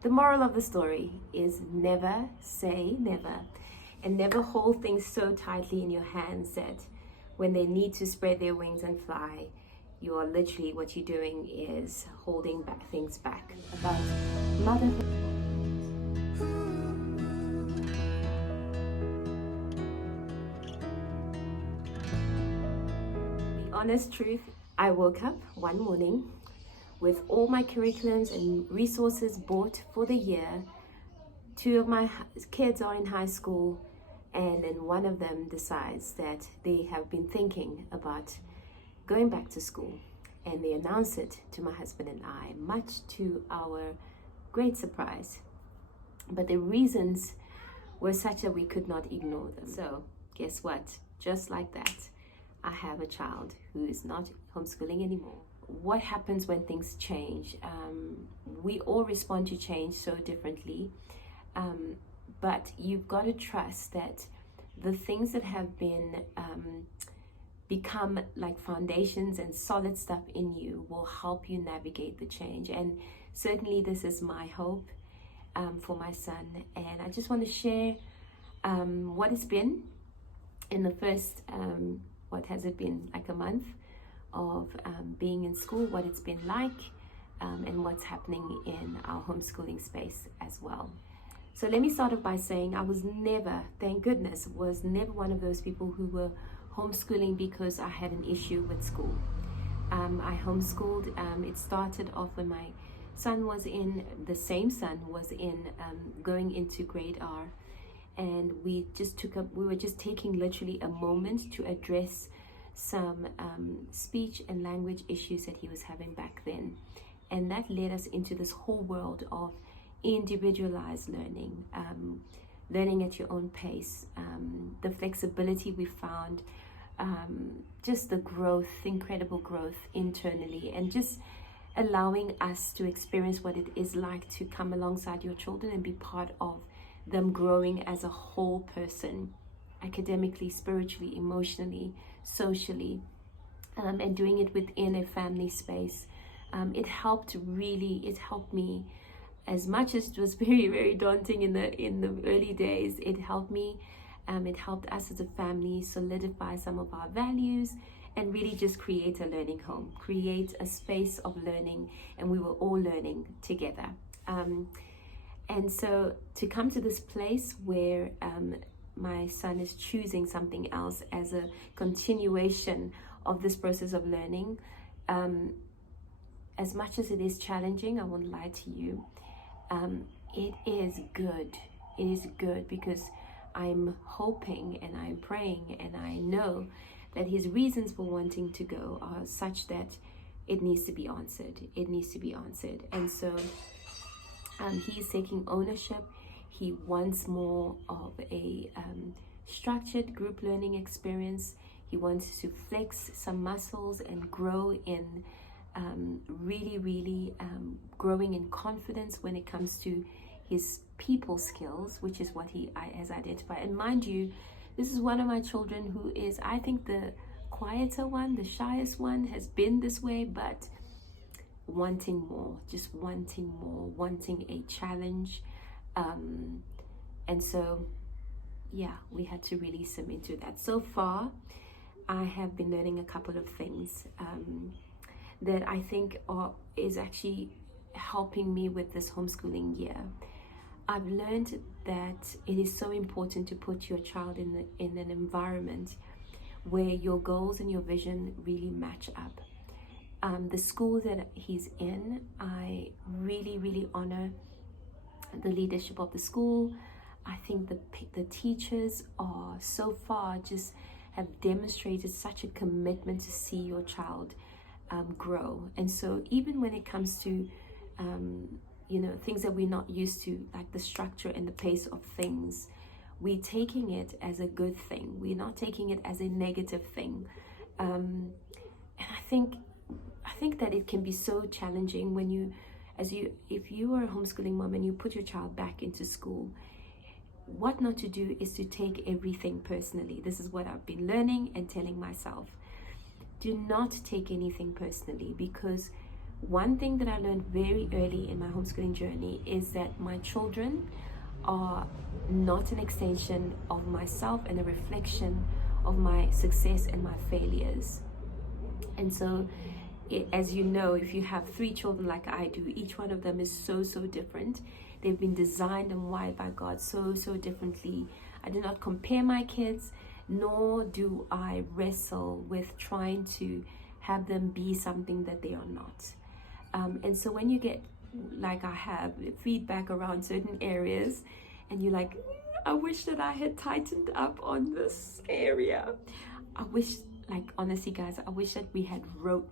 The moral of the story is never say never, and never hold things so tightly in your hands that when they need to spread their wings and fly, you are literally, what you're doing is holding back things back. About motherhood. The honest truth, I woke up one morning with all my curriculums and resources bought for the year. Two of my kids are in high school, and then one of them decides that they have been thinking about going back to school, and they announce it to my husband and I, much to our great surprise. But the reasons were such that we could not ignore them. So guess what? Just like that, I have a child who is not homeschooling anymore. What happens when things change? We all respond to change so differently, but you've got to trust that the things that have been become like foundations and solid stuff in you will help you navigate the change. And certainly this is my hope for my son. And I just want to share what it's been in the first, what has it been, like a month of being in school, what it's been like, and what's happening in our homeschooling space as well. So let me start off by saying I was never, thank goodness, was never one of those people who were homeschooling because I had an issue with school. I homeschooled. It started off when my son was in, the same son was in, going into grade R, and we were just taking literally a moment to address some speech and language issues that he was having back then. And that led us into this whole world of individualized learning, learning at your own pace, the flexibility we found, just the growth, incredible growth internally, and just allowing us to experience what it is like to come alongside your children and be part of them growing as a whole person, academically, spiritually, emotionally, socially, and doing it within a family space. It helped me, as much as it was very, very daunting in the early days. It helped me. It helped us as a family solidify some of our values and really just create a learning home, create a space of learning, and we were all learning together. And so to come to this place where my son is choosing something else as a continuation of this process of learning, as much as it is challenging, I won't lie to you, it is good. It is good because I'm hoping and I'm praying and I know that his reasons for wanting to go are such that it needs to be answered. It needs to be answered. And so he's taking ownership. He wants more of a structured group learning experience. He wants to flex some muscles and grow in really growing in confidence when it comes to his people skills, which is what he has identified. And mind you, this is one of my children who is, I think, the quieter one, the shyest one, has been this way, but wanting more, just wanting more, wanting a challenge. And so, yeah, we had to release him into that. So far, I have been learning a couple of things that I think is actually helping me with this homeschooling year. I've learned that it is so important to put your child in an environment where your goals and your vision really match up. The school that he's in, I really honor the leadership of the school. I think the teachers are so far just have demonstrated such a commitment to see your child grow. And so even when it comes to things that we're not used to, like the structure and the pace of things, we're taking it as a good thing. We're not taking it as a negative thing. And I think that it can be so challenging when if you are a homeschooling mom and you put your child back into school, what not to do is to take everything personally. This is what I've been learning and telling myself. Do not take anything personally, because One thing that I learned very early in my homeschooling journey is that my children are not an extension of myself and a reflection of my success and my failures. And so, as you know, if you have 3 children like I do, each one of them is so different. They've been designed and wired by God so differently. I do not compare my kids, nor do I wrestle with trying to have them be something that they are not. And so when you get, like I have, feedback around certain areas, and you're like, I wish that I had tightened up on this area. I wish, like, honestly guys, I wish that we had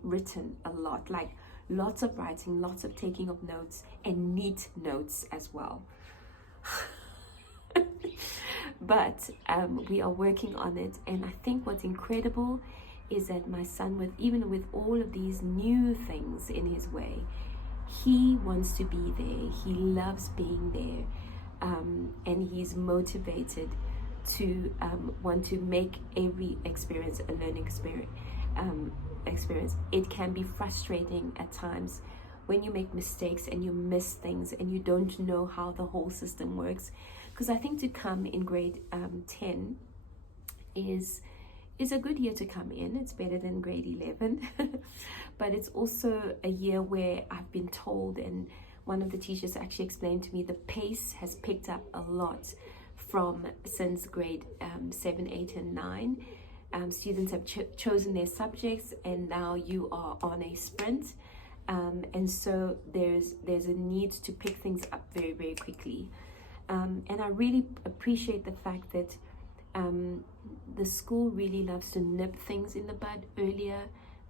written a lot, like lots of writing, lots of taking of notes, and neat notes as well. But we are working on it, and I think what's incredible is that my son, even with all of these new things in his way, he wants to be there. He loves being there, and he's motivated to want to make every experience a learning experience. It can be frustrating at times when you make mistakes and you miss things and you don't know how the whole system works, because I think to come in grade 10 is a good year to come in. It's better than grade 11. But it's also a year where I've been told, and one of the teachers actually explained to me, the pace has picked up a lot since grade 7, 8, and 9. Students have chosen their subjects, and now you are on a sprint. And so there's a need to pick things up very quickly. And I really appreciate the fact that the school really loves to nip things in the bud earlier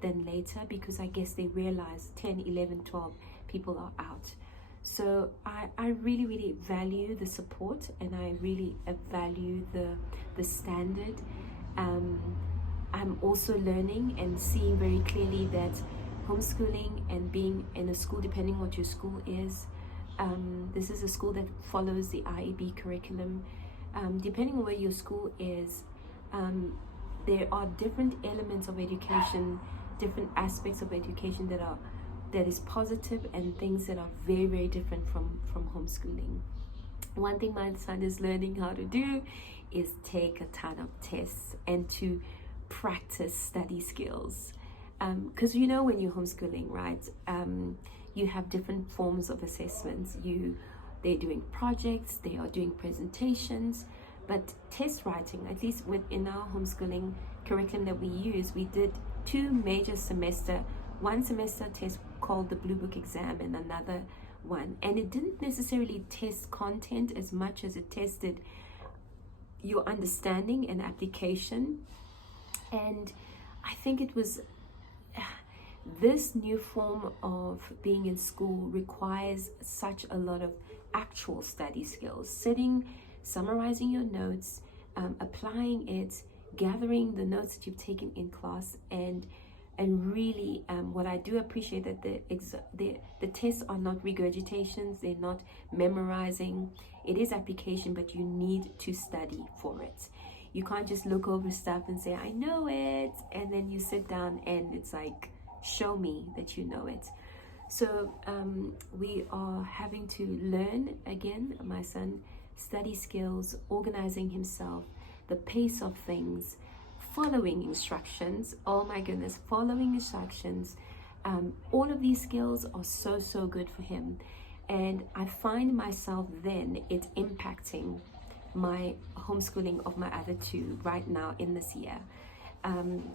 than later, because I guess they realize 10, 11, 12 people are out. So I really value the support, and I really value the standard. I'm also learning and seeing very clearly that homeschooling and being in a school, depending on what your school is, this is a school that follows the IEB curriculum. Depending on where your school is, there are different elements of education, different aspects of education that is positive, and things that are very different from homeschooling. One thing my son is learning how to do is take a ton of tests and to practice study skills. Because when you're homeschooling, right, you have different forms of assessments. They're doing projects, they are doing presentations, but test writing, at least within our homeschooling curriculum that we use, we did 2 major one semester test called the Blue Book exam, and another one. And it didn't necessarily test content as much as it tested your understanding and application. And I think it was this new form of being in school requires such a lot of actual study skills, sitting, summarizing your notes, applying it, gathering the notes that you've taken in class, and really what I do appreciate that the tests are not regurgitations, they're not memorizing. It is application, but you need to study for it. You can't just look over stuff and say, I know it, and then you sit down and it's like, show me that you know it. So we are having to learn again, my son, study skills, organizing himself, the pace of things, following instructions. Oh my goodness, following instructions. All of these skills are so good for him. And I find myself then, it's impacting my homeschooling of my other 2 right now in this year.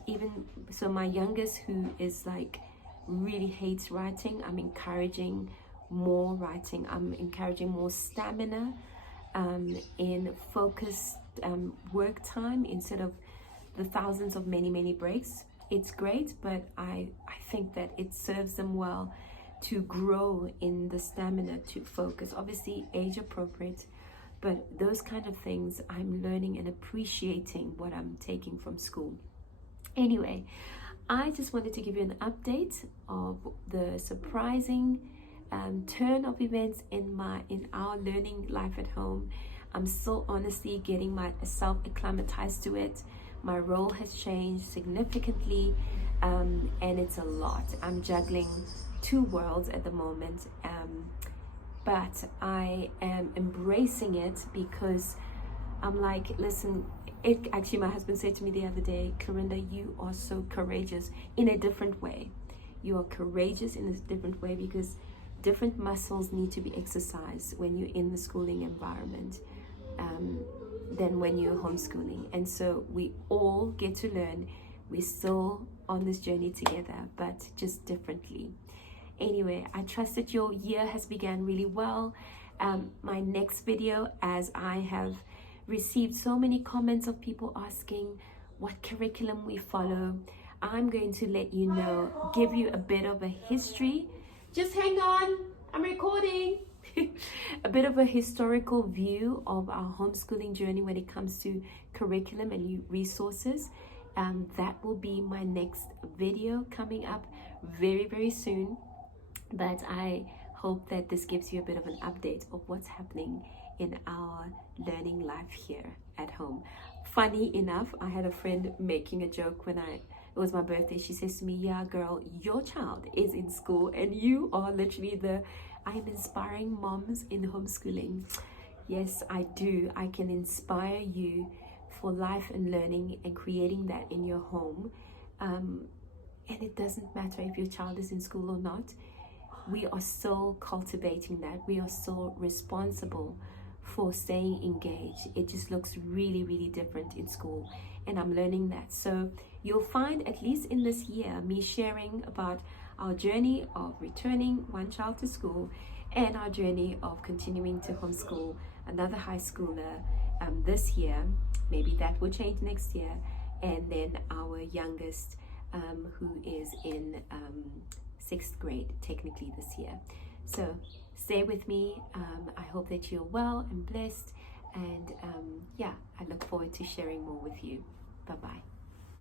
Even so, my youngest, who is like really hates writing, I'm encouraging more writing. I'm encouraging more stamina in focused work time instead of the thousands of many breaks. It's great, but I think that it serves them well to grow in the stamina to focus, obviously age appropriate, but those kind of things I'm learning and appreciating what I'm taking from school. Anyway, I just wanted to give you an update of the surprising turn of events in our learning life at home. I'm still honestly getting myself acclimatized to it. My role has changed significantly, and it's a lot. I'm juggling two worlds at the moment, but I am embracing it because I'm like, listen, actually my husband said to me the other day, Corinda, you are so courageous in a different way. You are courageous in a different way because different muscles need to be exercised when you're in the schooling environment than when you're homeschooling. And so we all get to learn. We're still on this journey together, but just differently. Anyway, I trust that your year has begun really well. My next video, as I have received so many comments of people asking what curriculum we follow, I'm going to let you know, give you a bit of a history. Just hang on, I'm recording. A bit of a historical view of our homeschooling journey when it comes to curriculum and resources. That will be my next video coming up very, very soon. But I hope that this gives you a bit of an update of what's happening in our learning life here at home. Funny enough, I had a friend making a joke when it was my birthday. She says to me, yeah, girl, your child is in school and you are literally I'm inspiring moms in homeschooling. Yes, I do. I can inspire you for life and learning and creating that in your home. And it doesn't matter if your child is in school or not. We are still cultivating that. We are still responsible for staying engaged. It just looks really, really different in school, and I'm learning that. So you'll find, at least in this year, me sharing about our journey of returning one child to school and our journey of continuing to homeschool another high schooler this year. Maybe that will change next year. And then our youngest who is in 6th grade technically this year. So stay with me. I hope that you're well and blessed, and yeah, I look forward to sharing more with you. Bye-bye.